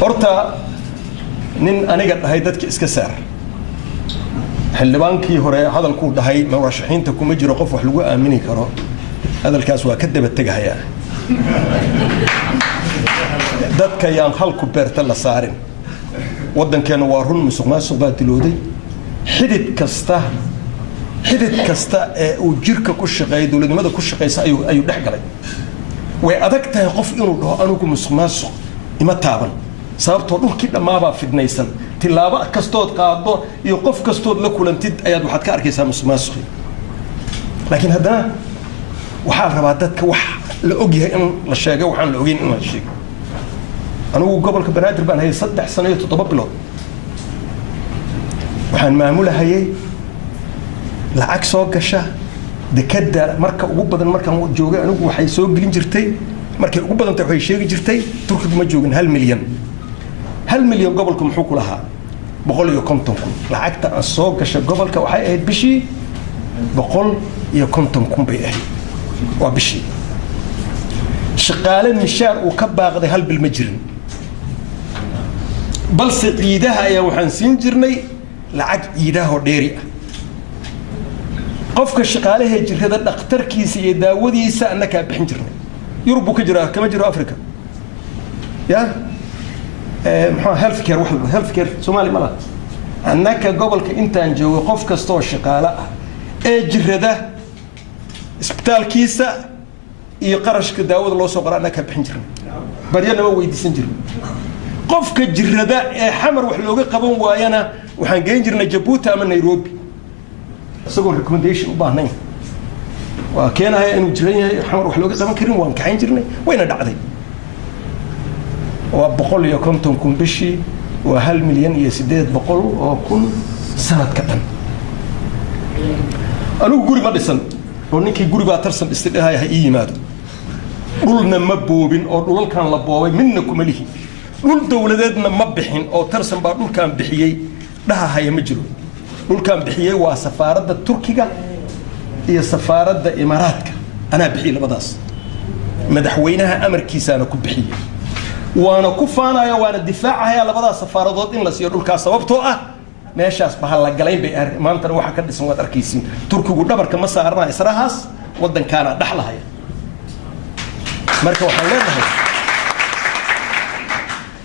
horta nin aniga dhahay dadka iska saar xildhibaankii hore hadalku dhahay murashaxiinta kuma jiro qof wax lagu aamini karo hadalkaas waa ka daba tagaya dadka yaan halku beerta la saarin wadankeena waa run musuqmaasuq baa dilooday xidid kasta ee uu jirka ku shaqeeyo dawladnimada ku shaqeysa ayuu dhex galay way adag tahay qof inuu dhaho anigu musuqmaasuq ima taaban sababtoo dhulkii dhammaabaa fidnaysan tilaabo kastood qaado iyo qof kastood la kulantid ayaad waxaad ka arkaysaa musuqmaasuqi laakiin haddana waxaa rabaa dadka wax la ogyahay in la sheego waxaan la ogeyn in la sheego anigu gobolka banaadir baan hayay 3 sano iyo 7 bilood waxaan maamulahayay lacag soo gasha dekada marka ugu badan markaan joogay anigu waxay soo gelin jirtay markay ugu badan tahay waxay sheegi jirtay turkigu ma joogin 1 milyan 1 milyan gobolku muxuu ku lahaa 150 kun lacagta aan soo gasha gobolka waxay ahayd bishii 150 kun bay ahayd waa bishii shaqaale mishaar uu ka baaqday 1 bil ma jirin balse ciidaha ayaa waxaan siin jirnay lacag ciidaha oo dheeri ah qofka shaqaalaha jirada dhakhtarkiisa iyo daawadiisa annaka bixin jirnay yurub ka jira kama jiro afrika ya health care Soomaali ma laha annaka gobolka intaan joogo qof kasta oo shaqaale ah ee jirada isbitaalkiisa iyo qarashka daawada loo soo qoraa annaka bixin jirnay baryana waa weydiisan jirnay qofka jirada ee xamar wax looga qaban waayana waxaan geyn jirnay Djibouti ama Nairobi isagoo recommendation u baahnayn waa keenaya inuu jiran yahay xamar wax looga qaban karin waan kaxayn jirnay wayna dhacday waa 150 kun bishii waa 1 milyan iyo 800 oo kun sanadka dhan anigu guri ma dhisan oo ninkii guri baa tarsan dhistay ha ii yimaado dhulna ma boobin oo dhulalkan la boobay midna kuma lihi dhul dawladeedna ma bixin oo tarsan baa dhulkan bixiyay dhahaya ma jiro dhulkan bixiyay waa safaaradda Turkiga iyo safaaradda Imaaraadka ana bixiyay labadaas madaxweynaha amarkiisana ku bixiyay waana ku faanaya waana difaacaya labadaas safaaradood in la siiyo dhulkaas sababtoo ah meeshaas bahal la galay bay maanta waxa ka dhisan wad arkaysiin Turkigu dhabarka ma saarna israahaas wadankaana dhaxlahaya marka waxaan leenahay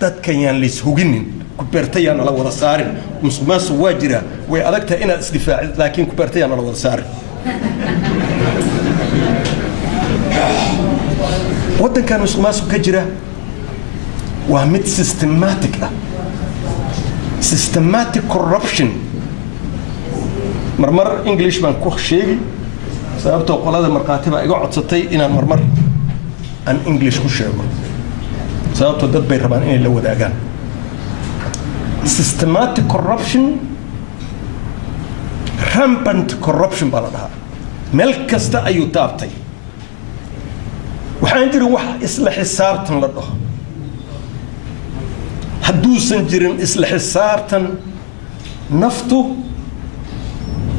dadkan yaan lees huginin ku beertayaan la wada saarin musuqmaasuq waa jira way adagta inaad isdifaacid laakiin ku beertayaan la wada saarin wadankan musuqmaasuq ka jira waa mid systematic corruption marmar English baan ku sheegi sababtoo qolada marqaatiba iga codsatay inaan marmar aan English ku sheego sababtoo dad bay rabaan inay la wadaagaan systematic corruption rampant corruption baa la dhahaa meel kasta ayuu taabtay waxaan jirin wax isla xisaabtan la dhaho hadduusan jirin isla xisaabtan naftu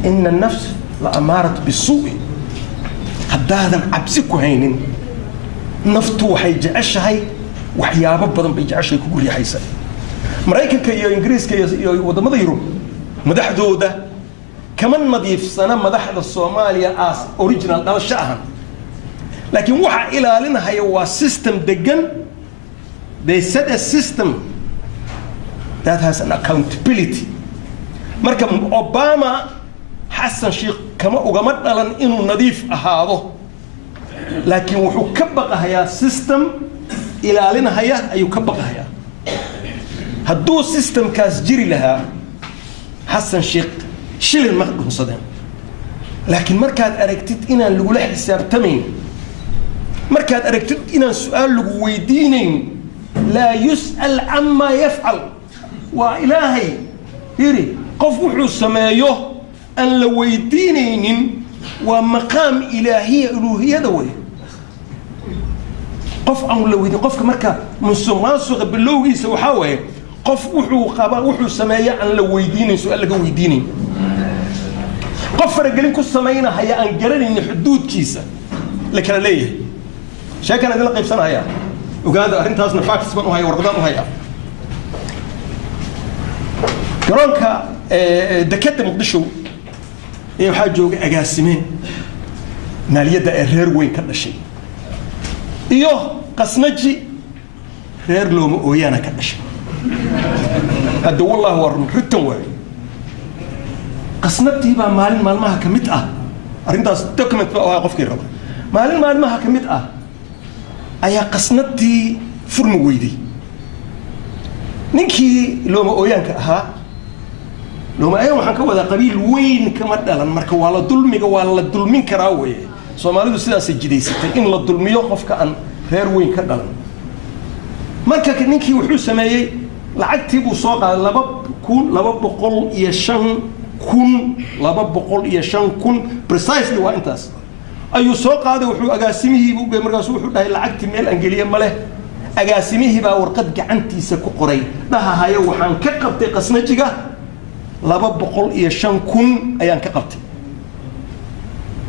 inna nafs la amaarat bisuu'i haddaadan cabsi ku haynin naftu waxay jeceshahay waxyaabo badan bay jeceshahay kugu riixaysa maraykanka iyo ingiriiska iyo wadamada Yurub madaxdooda kama nadiifsana madaxda Soomaaliya as original dhalasho ahan laakiin waxa ilaalinaya waa system degan they set a system that has an accountability marka Obama Hassan Sheikh kama ugama dhalan inuu nadiif ahaado laakiin wuxuu ka baqayaa system ilaalinaya ayuu ka baqayaa hadduu systemkaas jiri lahaa Hassan Sheikh shilin ma dhunsadeen laakiin markaad aragtid inaan lagu la xisaabtamayn markaad aragtid inaan su'aal lagu weydiinayn la yus'al amma yaf'al wa ilaahi yiri qof wuxuu sameeyo aan la weydiinaynin waa maqaam ilaahiya uluhiyada way qof aan la weydiin qofka marka musuqmaasuqa bilowgiisa waxa weeye qof wuxuu sameeyo aan la weydiinayn su'aal laga weydiinayn qof faragelin ku sameynaya aan garanaynin xuduudkiisa la kala leeyahay sheekana idin la qaybsanaya ogaada arrintaasna facts baan u hayaa warqadaan u hayaa garoonka dekada muqdisho ee waxaa jooga agaasimeen maaliyadda ee reer weyn ka dhashay iyo qasnaji reer looma ooyaana ka dhashay hadda wallahi waa runtan waay qasnadii baa maalin maalmaha ka mid ah arrintaas document baa waa qofkii raba maalin maalmaha ka mid ah ayaa qasnadii furmi weyday ninkii looma ooyaanka ahaa looma ooyaan waxaan ka wadaa qabiil weyn kama dhalan marka waa la dulmiga waa la dulmin karaa weeye Soomaalidu sidaas ay jidaysatay in la dulmiyo qofka aan reer weyn ka dhalan marka ninkii wuxuu sameeyay lacagtii buu soo qaaday 205,000 precisely waa intaas ayuu soo qaaday wuxuu agaasimihii buu markaas wuxuu dhahay lacagtii meel aan geliye ma leh agaasimihii baa warqad gacantiisa ku qoray dhahahayo waxaan ka qabtay qasnajiga 205,000 ayaan ka qabtay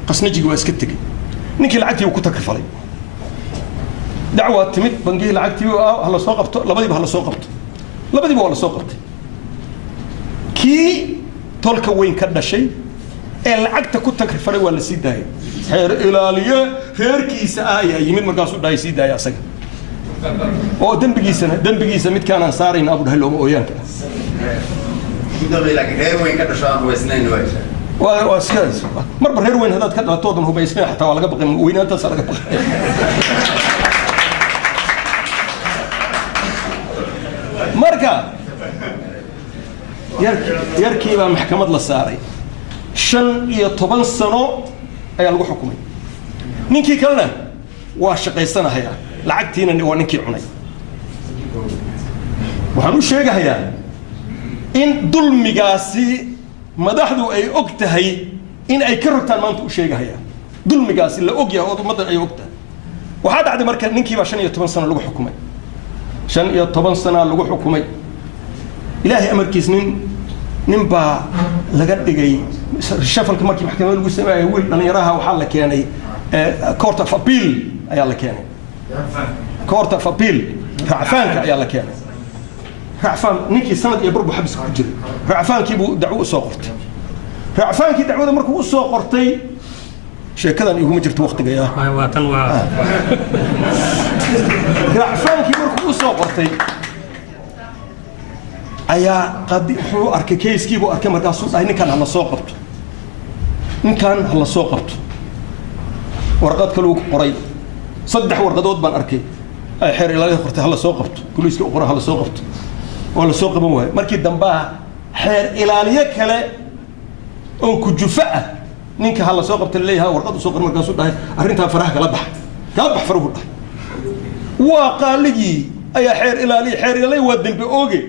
qasnajiga waa iska tagay ninkii lacagtii uu ku takrifalay dacwa timid bangiga lacagtii hala soo qabto labadiiba hala soo qabto labadiiba waa la soo qabtay kii tolka weyn ka dhashay ee lacagta ku takrifalay waa la sii daayay xeer ilaaliye reerkiisa ayaa yimid markaas uu dhahay sii daayay asaga oo dambigiisa mid kaanaan saarayn abu dhahay looma ooyaanka reer weyn ka dhashaan weysnayn waa iskaas marba reer weyn hadaad ka dhalatoodan hubaysnay xataa waa laga baqay weynaantaas laga baqay marka yarkii baa maxkamad la saaray 15 sano ayaa lagu xukumay ninkii kalena waa shaqaysanayaa lacagtiina waa ninkii cunay waxaan u sheegayaa in dulmigaasi madaxdu ay og tahay in ay ka rogtaan maanta u sheegayaa dulmigaasi la og yahay oo ummadda ay og tahay waxaa dhacday marka ninkii baa 15 sano lagu xukumay 15 sano lagu xukumay ilaahay amarkiis nin baa laga dhigay shafalka markii maxkamadda lagu sameeyay wiil dhalinyaraha waxaa la keenay court of appeal ayaa la keenay court of appeal racfaanka ayaa la keenay racfaan ninkii sanad iyo burbu xabis ku jiray racfaankii buu dacwo u soo qortay racfaankii dacwada markuu u soo qortay sheekadan iguma jirto waqtiga yaa waa tan waa racfaankii markuu u soo qortay ayaa qadi wuxuu arkay kayskii buu arkay markaas uu dhahay ninkan hala soo qabto ninkan hala soo qabto warqad kale uu qoray saddex warqadood baan arkay ay xeer ilaalada qortay hala soo qabto kuliiska u qoray hala soo qabto oo la soo qaban waayay markii dambe xeer ilaaliye kale oo ku jufa ninka hala soo qabtay leeyahay warqad soo qoray markaas uu dhahay arrinta faraha kala bax faruhu dhahay waa qaaligi ayaa xeer ilaaliye waa dambe ooge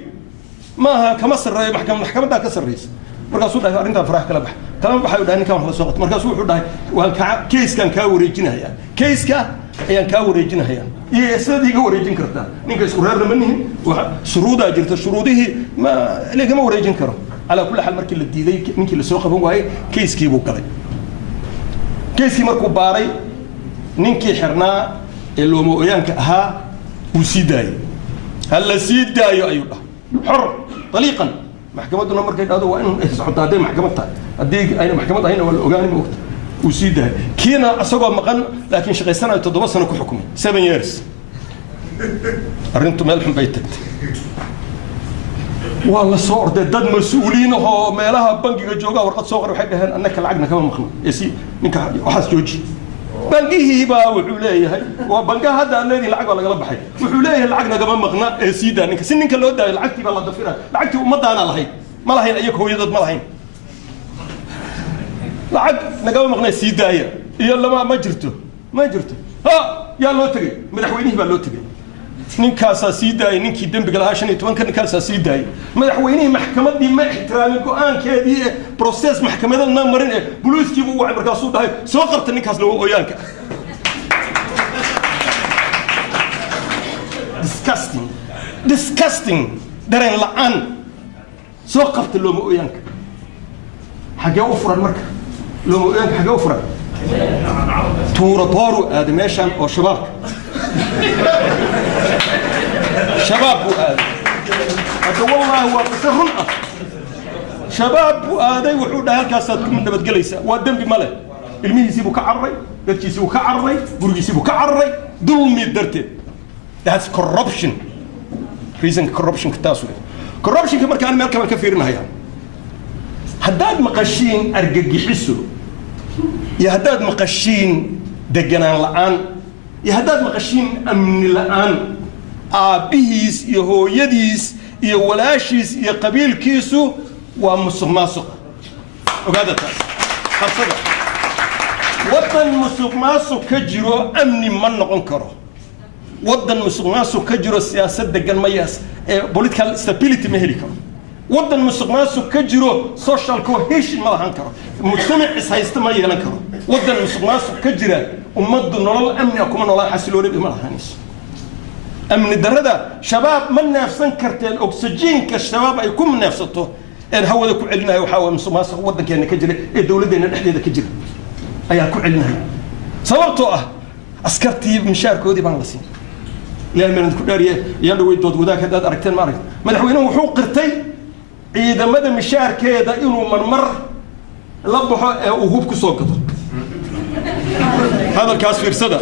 maaha kama sarreeyo maxkamadda ka sarreeyay markaas uu dhahay arrinta faraha kala bax kala baxay dhahay ninkan wax la soo qabtay markaas wuxuu dhahay waan keyskan ka wareejinayaa keyska ayaan ka wareejinayaa iyo sidii wareejin kartaa ninka isku reer lama nihin shuruudaa jirta shuruudihii ma lagama wareejin karo ala kulli xal markii la diiday ninkii la soo qaban waayay keyskii buu galay keyskii markuu baaray ninkii xirnaa ee looma ooyaanka ahaa uu sii daayay hal la sii daayo ayuu dhahay xor طليقا محكمتنا مركي هذا وين صحت هذه محكمتها هذه أين محكمتها هنا ولا أوغاني وقت وسيدها كينا أسوق مقن لكن شغل سنة تدوب سنة كحكمي 7 years أرنتم ملحم بيتت والله صور ده مسؤولين هو ما لها بنك جوجا ورقة صغر وحقها أنك العقنا كمان مخنوق يسي نك وحاس جوجي بنكيه با وحوليه وبنكه هذا الذي العقل ولا قلب حي وحوليه العقنا كمان مخنا سيدا نك سنك اللي ودا العقتي بالله ضفيرها العقتي ومضانا لهي ما لهين أيك هو يضد ما لهين العقد نقول مخنا سيدايا يلا ما جرته ها يا لو تجي مدحوينه باللو تجي ninkaas siiday ninkii dambiga lahaa 15 ninkaas siiday madaxweynaha maxkamadii ma ixtiraamin go'aankeedii process maxkamadda ma marin booliiskii uu wacay markaas uu dhahay soo qabta ninkaas loo ooyaanka disgusting dareen la'aan soo qabta loo ooyaanka xagee u furan marka loo ooyaanka xagee u furan tuura tooru aad meeshan oo shabaab شباب هذا والله وقصرهم شباب وآدي وحود هالكاسات من نبت جليسة والدم بملء المين يسيبوا كعري درتي يسيبوا كعري برج يسيبوا كعري ظلم يدرتي that's corruption reason corruption كتاسوي corruption كمان كان مالك كمان كثيرنا هيا هداد مقشين أرجع يحسوا يا هداد مقشين دجنا الآن يا هداد مقشين أمن الآن أبيس يهو يديس يولاشيس يقبيل كيسو ومسماسق وهذا تاس خاصة وطن مسماسق كجرو أمني من نقنكره وطن مسماسق كجرو سياسة دجال مياس political stability مهلكه وطن مسماسق كجرو social cohesion ما هنكره مجتمع إسهايستما يلنكره وطن مسماسق كجرو ومد نول أمني أكون الله حسلوني بما هنيس أمن الدردة شباب من نفسن كرتين أكسجين كالشباب يكون من نفسته إن هو ذا كعلنا يحاول مسماسق وطن كأنه كجرو الدولة دينا نحن ذا كجرو أيها كعلنا صورته أسكرتي مشاركة ودي بانغلاسين لأن من الكلارية يلو يدود وذاك هذا أركتين ما أركت مدحوينه وحوق قرتي إذا مدى مشاركة هذا إنه مرمر لبحه وهو بكسوقته هذا الكاس في رصدة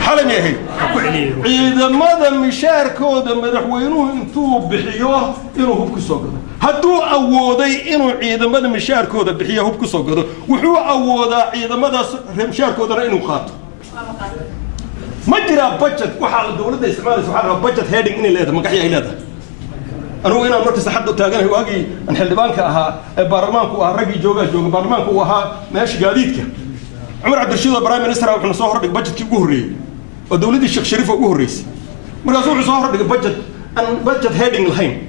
حلم يا هي إذا مدى مشاركة هذا مدحوينه انتو بحيوه إنه هو بكسوقته هدو أوضي إنه إذا مدى مشاركة هذا بحيوه هو بكسوقته وحو أوضي إذا مدى مشاركة هذا إنه خاطر ما جرى بجت وحال الدولة استعمال سبحانه بجت هيدing إني لهذا ما قحية إلى هذا أنا هنا مركز حد تاجنا هو أجي نحل بانك أها برلمانك وهرجي جوجا برلمانك وها ماشي قاديتك عمر عبد الرشيد برايم منستر وإحنا صهر دك بجت كي جهري والدولة الشيخ شريف جهريس مركزوا صهر دك بجت أن بجت هيدing الحين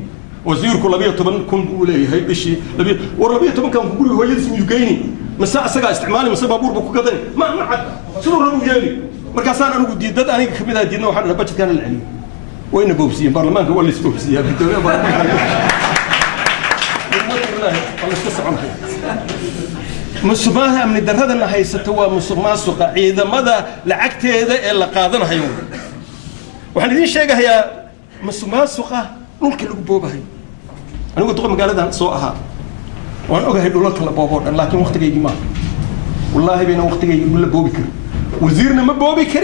وزير كل بيت طبعا كن بقولي هاي بشي لبيت وربيت طبعا كان بقولي هو يلزم يجيني مساء سجى استعمالي مساء بابور بكو ما عاد شنو ربو جاني مركزان أنا قد يدد أنا كمية دينا وحنا بجت كان العلم وين بوبسيين برلمان هو اللي استوبسيين بالدولة برلمان الله يستسع عنها مسماها من الدرهد أنها يستوى مسماسقة إذا ماذا لعكت هذا إلا قاضنها يوم وحنا دين شيء هي مسماسقة ممكن لقبوبها أنا قلت لكم مقالة سوءها وأنا أقول هيدو لك لبوبور لكن وقت جاي ما والله بينا وقت جاي يقول لبوبكر وزيرنا ما بوبكر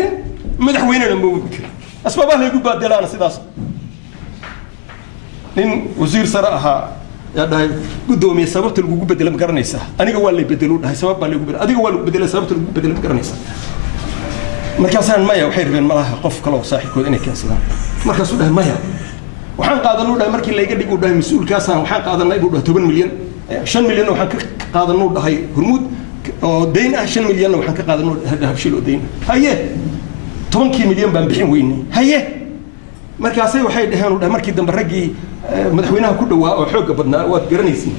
مدحويننا ما بوبكر أسبابها يقول بعد دلالة سداس إن وزير سرقها يا ده قدومي سببت الوجود بدل مقرنيسة أنا قوال اللي بدلوا ده سبب اللي يقول أدي قوال بدل سببت الوجود بدل مقرنيسة مركزان مايا وحير بين مراها قف كلو صاحي كود إنك يا سلام مركز ده مايا وحن قاضنوا ده مركي اللي يقدر يقول ده مسؤول كاسان وحن قاضنا يقول ده 8 مليون 5 مليون وحن قاضنوا ده هاي هرمود دين 5 مليون وحن قاضنوا ده بشيلوا دين هاي 10 مليون بنبحين ويني هاي مركزي وحيد هانو ده مركي دم رجي مدحوينها كله وحوق بدنا وقرنيسين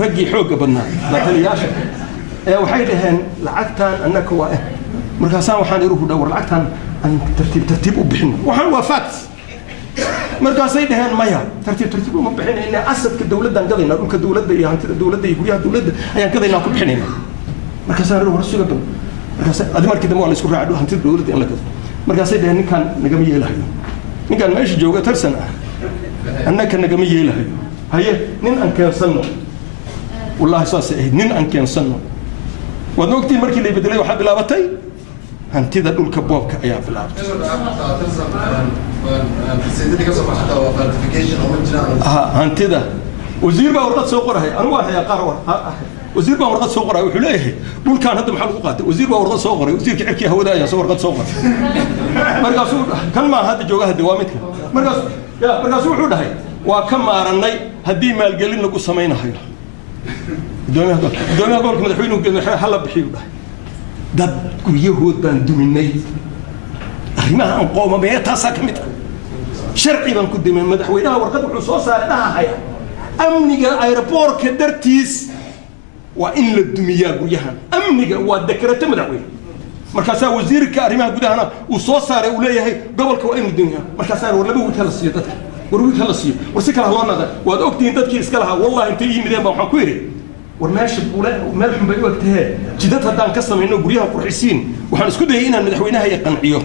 رجي حوق بدنا لا تلياش وحيد هان لعقتان أنك هو مركزان وحان يروحوا دور لعقتان أن ترتيب وبحنا وحان وفات مركزي هان مايا ترتيب وبحنا إن أسد كدولة دان قضينا نقول كدولة دي يعني الدولة دي يقول يا دولة أيان قضينا كبحنا مركزان يروحوا رسول قبل مركز أدي مركز دموع اللي سكر عدو هنتي الدولة دي أنا كذا مركزي ده كان نجمي له نقال ما إيش جوجا ترسنا أنك نجمي له هي نين أن كان سنة والله أساس نين أن كان سنة ونوقتي مركز اللي بدلي واحد لابتي هنتي ذا دول كبوب كأيام في اللعب هنتي ذا وزير بورقة سوقرها أنا واحد يا قارور وزير بورقة سوقرها وحليه دول كان هذا محل وقات وزير بورقة سوقرها وزير كعكي هو ده يا سوقرة سوقر مركز كل ما هذا جوجها دوامتك مركز وحده هاي وكم أرني هدي ما الجلين نقول سمينا هاي دون هذول مدحوين وقلنا حلا بحيو ده يهود بندوميني ما قوم بيتها ساكمتكم شرعي بنقدم من مدحوينها ورقد الحصوص لها هاي أمنية أيربور كدرتيس وإن الدنيا قريها أمنية والذكرة مدحوين مركز وزير كاريمة قدها وصوص صار ولايه هاي قبل كوين الدنيا مركز ولا بقول كلا السيادة وروي كلا السيادة وسكر الله هذا وأكتين تذكر إسكالها والله أنت يجي مدين بحكويري ورماش ولا ملحم بأي وقتها جدتها دان قصة منه قريها قرحسين وحنسكده هنا مدحوينها يقنعيه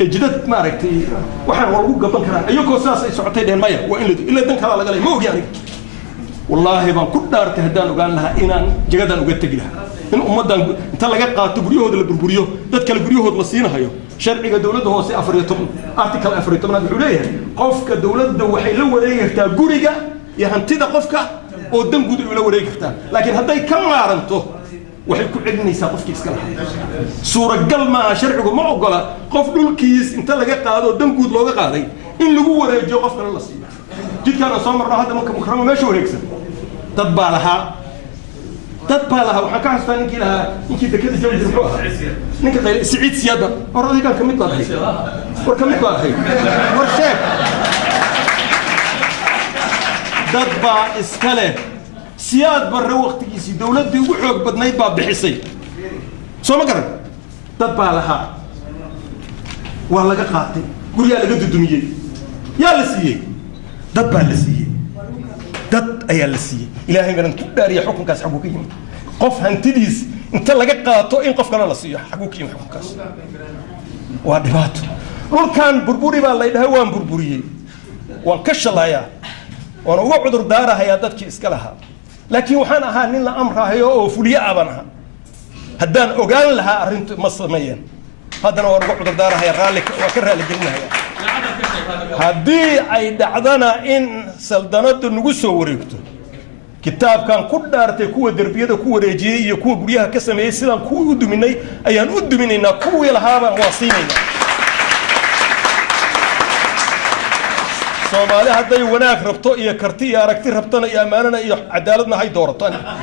جدت ما ركتي وحن والله قبل كلام أيوكو ساس سعتي دين مايا وإن إلا دين كلا لقالي مو يعني والله ما كل دار تهدان وقال لها إن جدًا وقت تجلها إن أمضان أنت لقيت قاتو بريوه ده البربريوه ده كل بريوه ده لصينها هيو شرعي الدولة هو سي أفريتهم أرتكل أفريتهم هذا العليه قفك الدولة ده وحيلو ولا يهتا جوريجا يهنتي ده قفك قدام جود ولا ولا يهتا لكن هذا كم عرنته وحيكون عندنا يساقف كيس كلام صورة قل ما شرعه ما أقوله قف دول كيس أنت لقيت هذا قدام جود لوجا قاضي إن لجوا ولا يجوا قف كلا لصينه جد كان صامر هذا مكرم ما شو هيكسر تبالها وحكاها ثاني كذا يمكن كذا جو يروحها نك سعيد سيادة أرادي كان كم يطلع هي وركم يطلع هي ورشاك دبا إسكاله سياد برا وقت يسي دولة دي وحوق بدنا يباب بحسي سو ما قرن دبا لها والله قاتل قول يا لقد الدنيا يا لسيه دبا لسيه دد أيها لسيه إلهي من تداري حكم كاس حقوقيين قف هنتديس أنت لقى قاطو إن قف كنا لسيه حقوقيين حكم كاس وادبات رول كان بربوري بالله ده هو بربوري وانكش الله يا وأنا وعذر دارها يا دتك إسكالها لكن وحنا هانين الأمر هي وفليا أبنها هدان أقال لها أرنت مصميا هذا أنا وعذر دارها يا رالك وكرها لجنها هدي أي دعنا إن سلطنة النجوس وريكته كتاب كان كل دارته كوا دربيه كوا رجيه كوا بريها كسم يسلم كوا دمني أيان دمنينا كوا يلهابا واصيننا سومالي هذا يوناك ربطو يا كرتي يا ركتي ربطنا يا ماننا يا عدالتنا هاي دورتنا